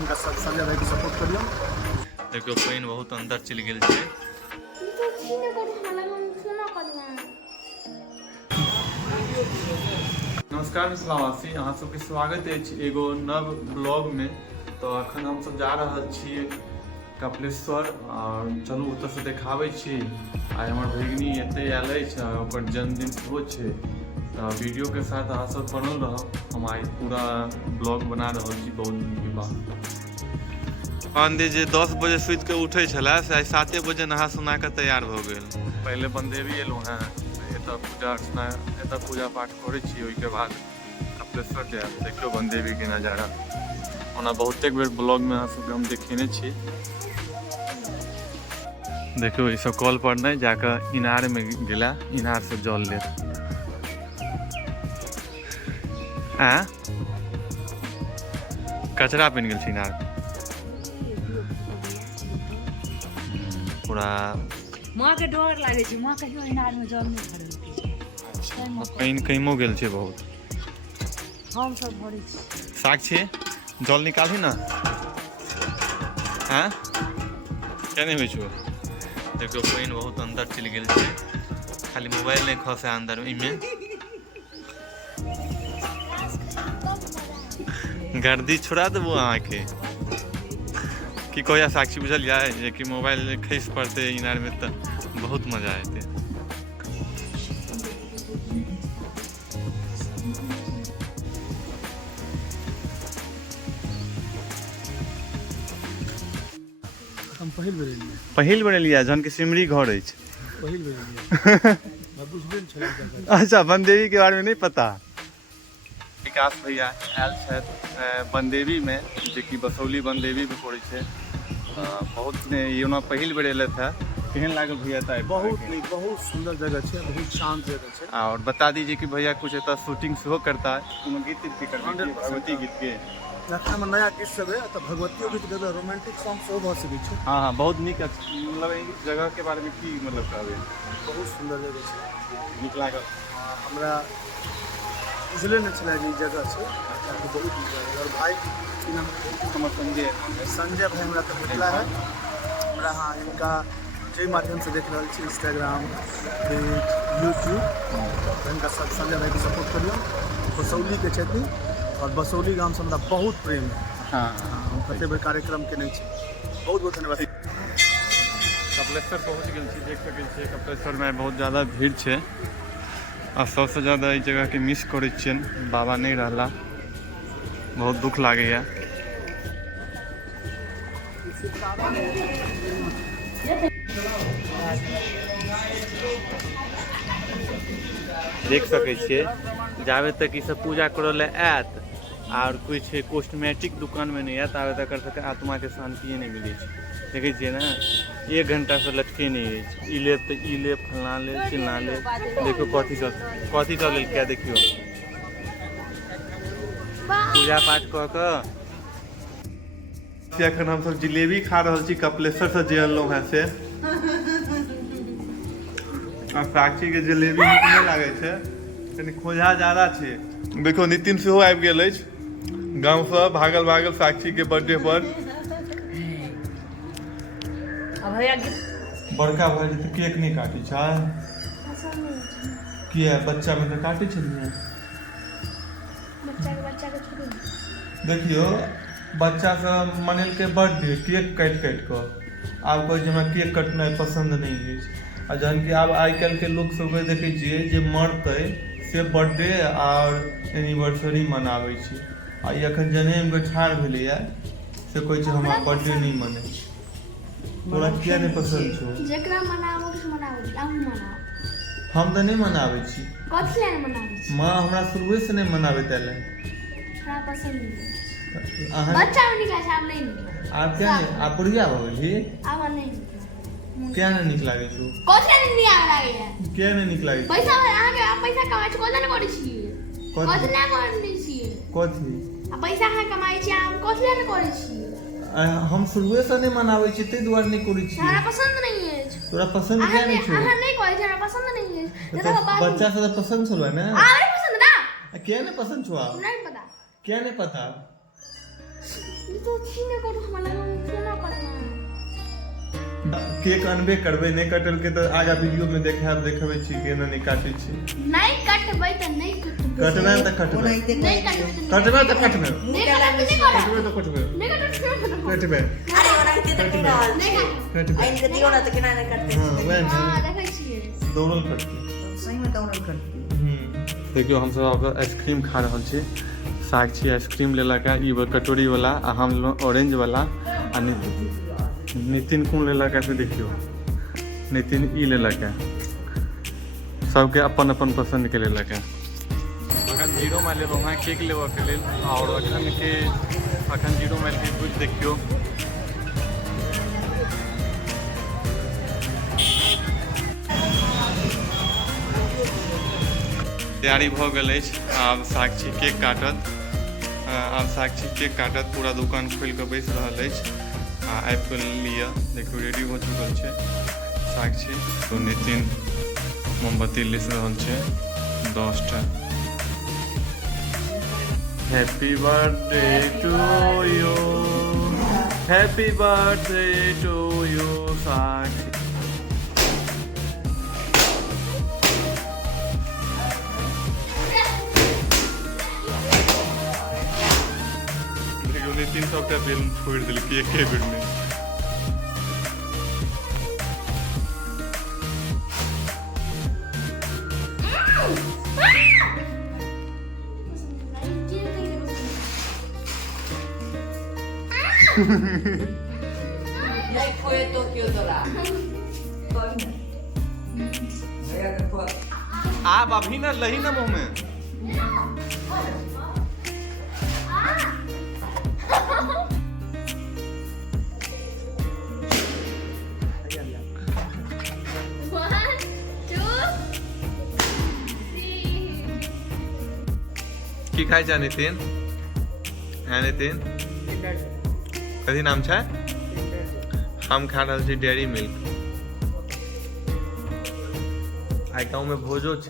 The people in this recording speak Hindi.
इनका संजय भाई को सपोर्ट करियो। देखो पानी बहुत अंदर चल गेल छै। नमस्कार मिथिलावासी, अहाँ सबके स्वागत अछि एगो नव ब्लॉग में। तो अखन हम सब जा रहल छी कपिलेश्वर और चलू ओतऽ से देखाबै छी। आइ हमर भगिनी एते आयल अछि, ओकर जन्मदिन सेहो छै। तो वीडियो के साथ अहाँ सब बनल रहब। हम आइ पूरा ब्लॉग बना रहल छी बहुत दिन के बाद। आंधी जे 10 बजे सुति के उठे छला से 7 बजे नहा सुना के तैयार भ गेल। पहले बंदेवी एलहुँ हैं, एतऽ पूजा अर्चना एतऽ पूजा पाठ करै छी, ओहिके बाद कपिलेश्वर जायब। देखियौ बंदेवी के नजारा। ओना बहुते बेर ब्लॉग में अहाँ सबके हम देखेने छी। देखियौ ई सब कॉल पर नहीं जाकर इनार में गेला, इनार से जल ले। कचरा बन गेल छै इनार पूरा। माँ के डर लागे छै, माँ कहियो इनार में जल नहीं भरल। पानि कमो गेल छै बहुत। हम सब भरै छी। साक्षी जल निकालही ना। हाँ क्या नहीं हो? देखियो पानी बहुत अंदर चल गेल छै, खाली मोबाइल नहीं खसे अंदर में। गर्दी छोड़ा देबो अहाँ के की कहया साक्षी बुझल जाए जे कि मोबाइल खस पड़ते इनार में तो बहुत मजा आते। हम पहिल बेर लिया जहन के सिमरी घर अछि। पहिल बेर लिया मैं बुझबे न छलै। अच्छा बंदेवी के बारे में नहीं पता। विकास भैया आयल छथि बंदेवी में, जे कि बसौली बंदेवी में पड़ै छै। बहुत ये ना पहिल बेर एलथि है। केहन लागल भैया? बहुत नीक, बहुत सुंदर जगह छै, बहुत शांत जगह छै। और बता दीजिए कि भैया कुछ एतऽ शूटिंग सेहो करता है, कोनो गीत भी करता है भगवती गीत के। में नया गीत सब है तो भगवतियों गीत गबे, रोमांटिक सॉन्ग सेहो भ सकै छै। हाँ हाँ बहुत नीक। मतलब ई जगह के बारे में की मतलब कहबे? बहुत सुंदर जगह छै, नीक लागल हमरा। बुझले नहीं छलै जे ई जगह छै, बहुत नीक लागल। और भाई की नाम हमर संजय भाई हमरा तो भेटला है। हमरा हाँ इनका जे माध्यम से देख रहा छी, इंस्टाग्राम, यूट्यूब, इनका संजय भाई को सपोर्ट करियो। बसौली के छथिन और बसौली गांव से हमरा बहुत प्रेम है। हाँ हम कते बेर कार्यक्रम के नहीं छी। बहुत बहुत धन्यवाद। कपिलेश्वर पहुँच गेल छी, देख सकै छियै कपिलेश्वर में बहुत ज़्यादा भीड़ छै। और सबसे ज़्यादा इस जगह के मिस करै छियन, बाबा नहीं रहला, बहुत दुख लागैया। देख सकै छियै जाबे तक ई सब पूजा करऽ ले आयत और कुछ कॉस्मेटिक दुकान में नहीं आयत, ताबे तक सबके आत्मा के शांति नहीं मिले छै। देखे छियै ना 1 घंटा से लटके नहीं है। ई ले तो ई ले, फलना ले, चिलना ले। देखो कथी सब ले क्या देखियो पूजा पाठ कऽ के। अखन हम सब जिलेबी खा रहल छी कपिलेश्वर से जे अनलहुँ हैं से। और साक्षी के जिलेबी नीक नहीं लागे छै, कनी खोझा ज्यादा छै। देखो नितिन सेहो आबि गेल अछि गाँव से, भागल भागल साक्षी के बर्थडे पर। बड़का भाई तो केक नहीं काटी छै किया? बच्चा में तो काटे छलिए। देखियो बच्चा सब मनेलकै बर्थडे, केक काटि कऽ। आब कहै छै हमरा केक कटनाइ पसंद नहीं है। आ जहन कि आब आइ काल्हि के लोग सब देखे छियै जे मरतै से बर्थडे और एनिवर्सरी मनाबै छै। आ ई अखन जनेम के ठाढ़ भेलैया से कहै छै हमरा बर्थडे नहीं मनै छै। तोरा किया नहीं पसंद छौ? जेकरा मनाबो के मनाबो, हम मनाबो। हम तो नहीं मनाबै छी। कथि ले मनाबै छी? माँ हमरा शुरुए से नहीं मनाबै तैले। हमरा पसंद नहीं। अहाँ बच्चा में निकला छै, हम नहीं निकला। आप क्या नहीं आप बुढ़िया हो गई? अब नहीं निकला। क्या नहीं निक लागे छौ? कथि ले नहीं आ लागे है? क्या नहीं निक लागे? पैसा अहाँ के पैसा कमाइ छी, कोना करै छी? कथि ले करै छी? कथि? आ पैसा अहाँ कमाइ छी, हम कथि ले करै छी? हम शुरुए से नहीं मनाबै छी, तै दुआरे नहीं करै छी। हमरा पसंद नहीं है। तोरा पसंद क्या नहीं छौ? अहाँ नहीं कहै छी हमरा पसंद नहीं है। तो बच्चा से तो पसंद छौ ना? हमरा पसंद ना। क्या नहीं पसंद छौ? नहीं पता। क्या नहीं पता? तो छीने को हमरा केना करना केक अनबे करबे नहीं कटल के तो आगा वीडियो में देखाबै छी केना नहीं काटै छी नहीं कटबै त नहीं कटबै कटबे त कटबे नहीं कटबै कटबे त कटबे नहीं कटबै कटबे तो कटबे नहीं कटबै कटबे अरे ओनाहिते त कहि रहल छी कटबे आइन के दियो ना त केना नहीं करते हां वैन हां देखै छियै दौड़ल करती सही में दौड़ल करती देखियो हम सब अब आइसक्रीम खा रहल छी साक्षी आइसक्रीम लेलक है ई कटोरी वाला आ हम ऑरेंज वाला आ नितिन कौन लेलक है से देखियो नितिन ई लेलक है सबके अपन अपन पसंद के लेलक है अखन 0 माइल लेबो वहाँ केक लेबो के लेल और अखन 0 माइल के कुछ देखियो तैयारी भ गेल अछि आब साक्षी केक काटत पूरा दुकान खोल के बैस रहल अछि आ आबि के लिया देखियो रेडी हो चुकल छै साक्षी तो नितिन मोमबत्ती लिस रहल छै 10 टा happy birthday to you happy birthday to you Sakshi Nitin सबटा बेलून फोड़ दिलकै एके बेर में नहीं खोए तो क्यों तोरा भैया के खो आप अभी ना लही ना मुंह में की खाइ छ नितिन नितिन कथी नाम छै हम खा रहल छी डेयरी मिल्क आइ गाँव में भोजो छै।